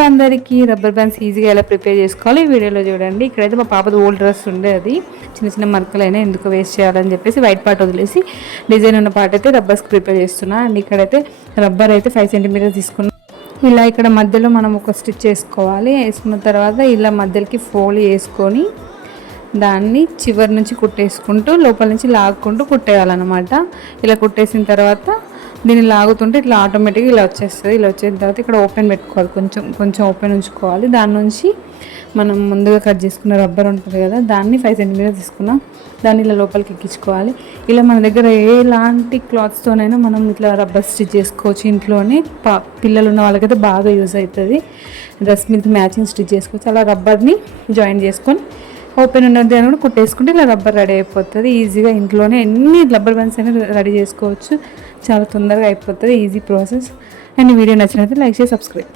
Hello అందరికీ, rubber bands ఈజీగా ఎలా ప్రిపేర్ చేసుకోవాలి వీడియోలో చూడండి. ఇక్కడైతే మా పాపది ఓల్డ్ డ్రెస్ ఉండే, అది చిన్న చిన్న మరకలైనా ఎందుకు వేస్ట్ చేయాలని చెప్పేసి వైట్ పార్ట్ వదిలేసి డిజైన్ ఉన్న పార్ట్ అయితే రబ్బర్స్ ప్రిపేర్ చేస్తున్నా. అండ్ ఇక్కడైతే రబ్బర్ అయితే 5 సెంటీమీటర్స్ తీసుకున్నాం. ఇలా ఇక్కడ మధ్యలో మనం ఒక స్టిచ్ చేసుకోవాలి. వేసుకున్న తర్వాత ఇలా మధ్యలోకి ఫోల్డ్ చేసుకొని దాన్ని చివరి నుంచి కుట్టేసుకుంటూ లోపల నుంచి లాక్కుంటూ కుట్టేయాలన్నమాట. ఇలా కుట్టేసిన తర్వాత దీన్ని లాగుతుంటే ఇట్లా ఆటోమేటిక్గా ఇలా వచ్చేస్తుంది. ఇలా వచ్చిన తర్వాత ఇక్కడ ఓపెన్ పెట్టుకోవాలి, కొంచెం ఓపెన్ ఉంచుకోవాలి. దాని నుంచి మనం ముందుగా కట్ చేసుకున్న రబ్బర్ ఉంటుంది కదా, దాన్ని 5 సెంటీమీటర్స్ తీసుకున్నాం. దాన్ని ఇలా లోపలికి ఎక్కించుకోవాలి. ఇలా మన దగ్గర ఎలాంటి క్లాత్స్తోనైనా మనం ఇట్లా రబ్బర్ స్టిచ్ చేసుకోవచ్చు. ఇంట్లోనే పిల్లలు ఉన్న వాళ్ళకైతే బాగా యూజ్ అవుతుంది. డ్రెస్ మీద మ్యాచింగ్ స్టిచ్ చేసుకోవచ్చు. అలా రబ్బర్ని జాయిన్ చేసుకొని ఓపెన్ ఉన్నది అని కూడా కుట్టేసుకుంటే ఇలా రబ్బర్ రెడీ అయిపోతుంది. ఈజీగా ఇంట్లోనే ఎన్ని రబ్బర్ బ్యాండ్స్ అయినా రెడీ చేసుకోవచ్చు. చాలా తొందరగా అయిపోతుంది, ఈజీ ప్రాసెస్. అండ్ వీడియో నచ్చినట్లయితే లైక్ చేసి సబ్స్క్రైబ్.